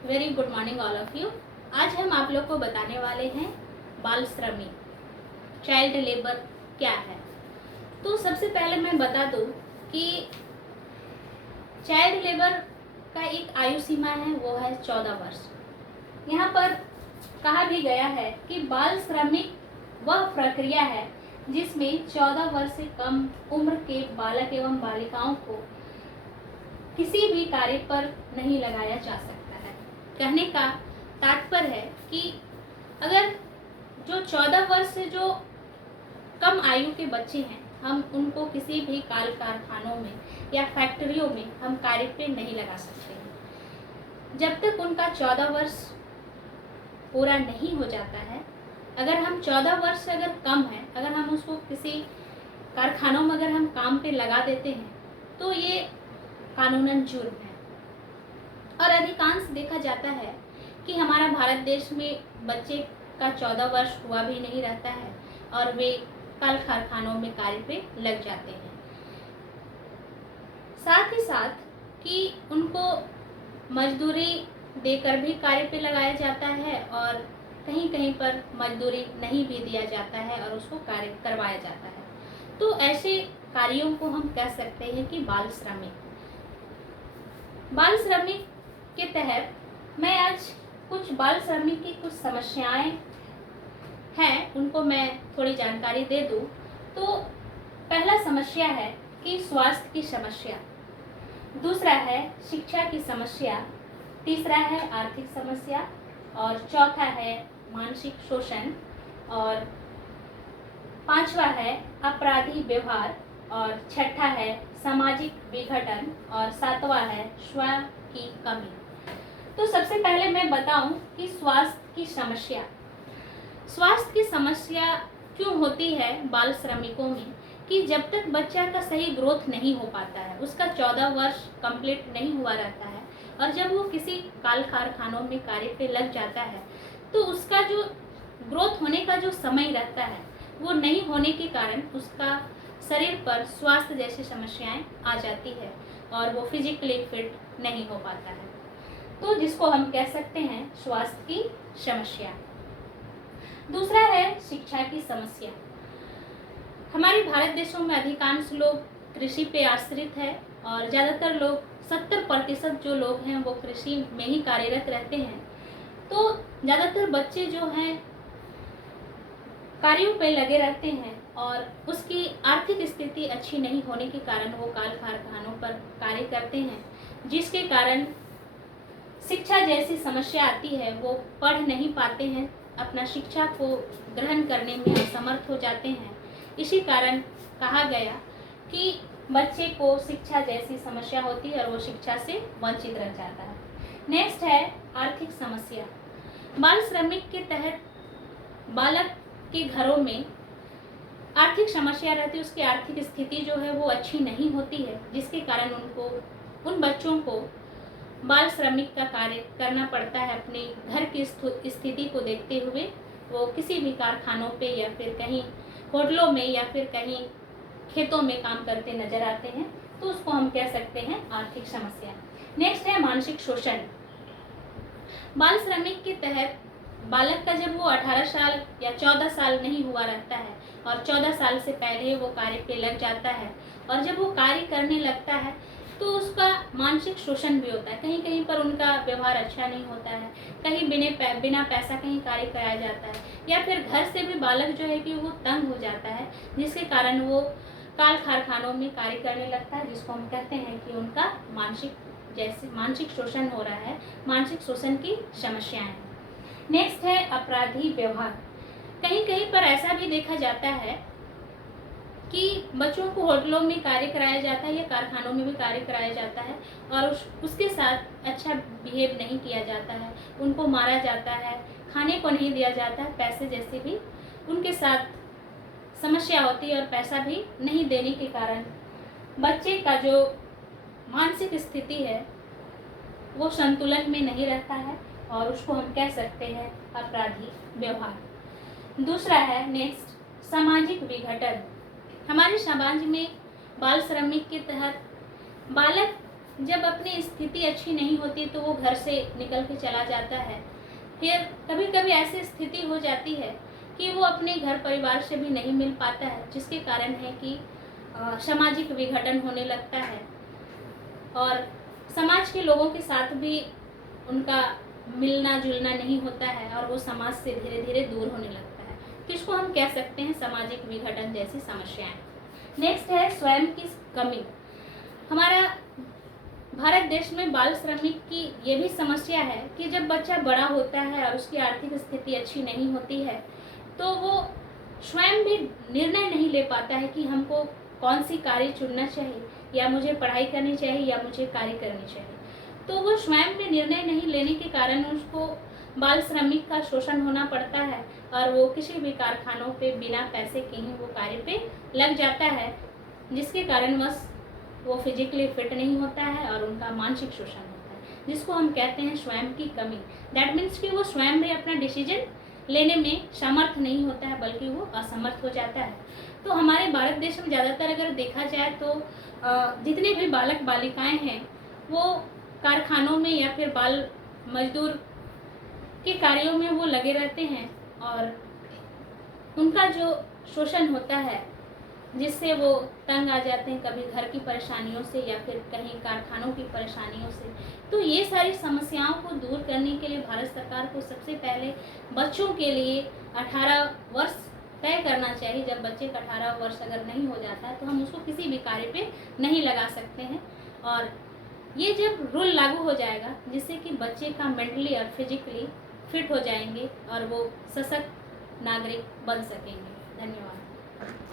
Very good morning all of you. आज हम आप लोग को बताने वाले हैं बाल श्रमिक, चाइल्ड लेबर क्या है। तो सबसे पहले मैं बता दूं कि चाइल्ड लेबर का एक आयु सीमा है, वो है 14 वर्ष। यहाँ पर कहा भी गया है कि बाल श्रमिक वह प्रक्रिया है जिसमें 14 वर्ष से कम उम्र के बालक एवं बालिकाओं को किसी भी कार्य पर नहीं लगाया जा सकता है। कहने का तात्पर्य है कि अगर जो 14 वर्ष से जो कम आयु के बच्चे हैं, हम उनको किसी भी काल कारखानों में या फैक्ट्रियों में हम कार्य पे नहीं लगा सकते हैं। जब तक उनका 14 वर्ष पूरा नहीं हो जाता है, अगर हम 14 वर्ष से अगर कम है, अगर हम उसको किसी कारखानों में अगर हम काम पे लगा देते हैं तो ये कानूनन जुर्म है। और अधिकांश देखा जाता है कि हमारा भारत देश में बच्चे का 14 वर्ष हुआ भी नहीं रहता है और वे कल कारखानों में कार्य पे लग जाते हैं। साथ ही साथ कि उनको मजदूरी देकर भी कार्य पे लगाया जाता है और कहीं कहीं पर मजदूरी नहीं भी दिया जाता है और उसको कार्य करवाया जाता है। तो ऐसे कार्यों को हम कह सकते हैं कि बाल श्रमिक। बाल श्रमिक के तहत मैं आज कुछ बाल श्रमिक की कुछ समस्याएं हैं, उनको मैं थोड़ी जानकारी दे दूं। तो पहला समस्या है कि स्वास्थ्य की समस्या, दूसरा है शिक्षा की समस्या, तीसरा है आर्थिक समस्या और चौथा है मानसिक शोषण और पांचवा है अपराधी व्यवहार और छठा है सामाजिक विघटन और सातवां है स्व की कमी। तो सबसे पहले मैं बताऊं कि स्वास्थ्य की समस्या। स्वास्थ्य की समस्या क्यों होती है बाल श्रमिकों में कि जब तक बच्चा का सही ग्रोथ नहीं हो पाता है, उसका 14 वर्ष कंप्लीट नहीं हुआ रहता है और जब वो किसी काल कारखानों में कार्य पे लग जाता है तो उसका जो ग्रोथ होने का जो समय रहता है वो नहीं होने के कारण उसका शरीर पर स्वास्थ्य जैसी समस्याएं आ जाती है और वो फिजिकली फिट नहीं हो पाता है। तो जिसको हम कह सकते हैं स्वास्थ्य की समस्या। दूसरा है शिक्षा की समस्या। हमारे भारत देशों में अधिकांश लोग कृषि पे आश्रित है और ज़्यादातर लोग 70% जो लोग हैं वो कृषि में ही कार्यरत रहते हैं। तो ज़्यादातर बच्चे जो हैं कार्यों पे लगे रहते हैं और उसकी आर्थिक स्थिति अच्छी नहीं होने के कारण वो काल कारखानों पर कार्य करते हैं, जिसके कारण शिक्षा जैसी समस्या आती है। वो पढ़ नहीं पाते हैं, अपना शिक्षा को ग्रहण करने में असमर्थ हो जाते हैं। इसी कारण कहा गया कि बच्चे को शिक्षा जैसी समस्या होती है और वो शिक्षा से वंचित रह जाता है। नेक्स्ट है आर्थिक समस्या। बाल श्रमिक के तहत बालक के घरों में आर्थिक समस्या रहती है, उसकी आर्थिक स्थिति जो है वो अच्छी नहीं होती है, जिसके कारण उन बच्चों को बाल श्रमिक का कार्य करना पड़ता है। अपने घर की स्थिति को देखते हुए वो किसी भी कारखानों पे या फिर कहीं होटलों में या फिर कहीं खेतों में काम करते नजर आते हैं। तो उसको हम कह सकते हैं आर्थिक समस्या। नेक्स्ट है मानसिक शोषण। बाल श्रमिक के तहत बालक का जब वो 18 साल या 14 साल नहीं हुआ रहता है और 14 साल से पहले वो कार्य पे लग जाता है और जब वो कार्य करने लगता है तो उसका मानसिक शोषण भी होता है। कहीं कहीं पर उनका व्यवहार अच्छा नहीं होता है, कहीं बिना पैसा कहीं कार्य कराया जाता है या फिर घर से भी बालक जो है कि वो तंग हो जाता है, जिसके कारण वो काल कारखानों में कार्य करने लगता है, जिसको हम कहते हैं कि उनका मानसिक शोषण हो रहा है, मानसिक शोषण की समस्याएं हैं। नेक्स्ट है अपराधी व्यवहार। कहीं कहीं पर ऐसा भी देखा जाता है कि बच्चों को होटलों में कार्य कराया जाता है या कारखानों में भी कार्य कराया जाता है और उसके साथ अच्छा बिहेव नहीं किया जाता है, उनको मारा जाता है, खाने को नहीं दिया जाता है, पैसे जैसे भी उनके साथ समस्या होती है और पैसा भी नहीं देने के कारण बच्चे का जो मानसिक स्थिति है वो संतुलन में नहीं रहता है और उसको हम कह सकते हैं अपराधी व्यवहार। दूसरा है नेक्स्ट सामाजिक विघटन। हमारे समाज में बाल श्रमिक के तहत बालक जब अपनी स्थिति अच्छी नहीं होती तो वो घर से निकल के चला जाता है। फिर कभी कभी ऐसी स्थिति हो जाती है कि वो अपने घर परिवार से भी नहीं मिल पाता है, जिसके कारण है कि सामाजिक विघटन होने लगता है और समाज के लोगों के साथ भी उनका मिलना जुलना नहीं होता है और वो समाज से धीरे धीरे दूर होने लगता है। तो इसको हम कह सकते हैं सामाजिक विघटन जैसी समस्याएं। नेक्स्ट है स्वयं की कमी। हमारा भारत देश में बाल श्रमिक की ये भी समस्या है कि जब बच्चा बड़ा होता है और उसकी आर्थिक स्थिति अच्छी नहीं होती है तो वो स्वयं भी निर्णय नहीं ले पाता है कि हमको कौन सी कार्य चुनना चाहिए, या मुझे पढ़ाई करनी चाहिए या मुझे कार्य करनी चाहिए। तो वो स्वयं में निर्णय नहीं लेने के कारण उसको बाल श्रमिक का शोषण होना पड़ता है और वो किसी भी कारखानों पे बिना पैसे के ही वो कार्य पे लग जाता है, जिसके कारण वो फिजिकली फिट नहीं होता है और उनका मानसिक शोषण होता है, जिसको हम कहते हैं स्वयं की कमी। दैट मीन्स कि वो स्वयं भी अपना डिसीजन लेने में समर्थ नहीं होता है, बल्कि वो असमर्थ हो जाता है। तो हमारे भारत देश में ज़्यादातर अगर देखा जाए तो जितने भी बालक बालिकाएं हैं वो कारखानों में या फिर बाल मजदूर के कार्यों में वो लगे रहते हैं और उनका जो शोषण होता है जिससे वो तंग आ जाते हैं, कभी घर की परेशानियों से या फिर कहीं कारखानों की परेशानियों से। तो ये सारी समस्याओं को दूर करने के लिए भारत सरकार को सबसे पहले बच्चों के लिए 18 वर्ष तय करना चाहिए। जब बच्चे का 18 वर्ष अगर नहीं हो जाता तो हम उसको किसी भी कार्य पे नहीं लगा सकते हैं, और ये जब रूल लागू हो जाएगा जिससे कि बच्चे का मेंटली और फिजिकली फिट हो जाएंगे और वो सशक्त नागरिक बन सकेंगे। धन्यवाद।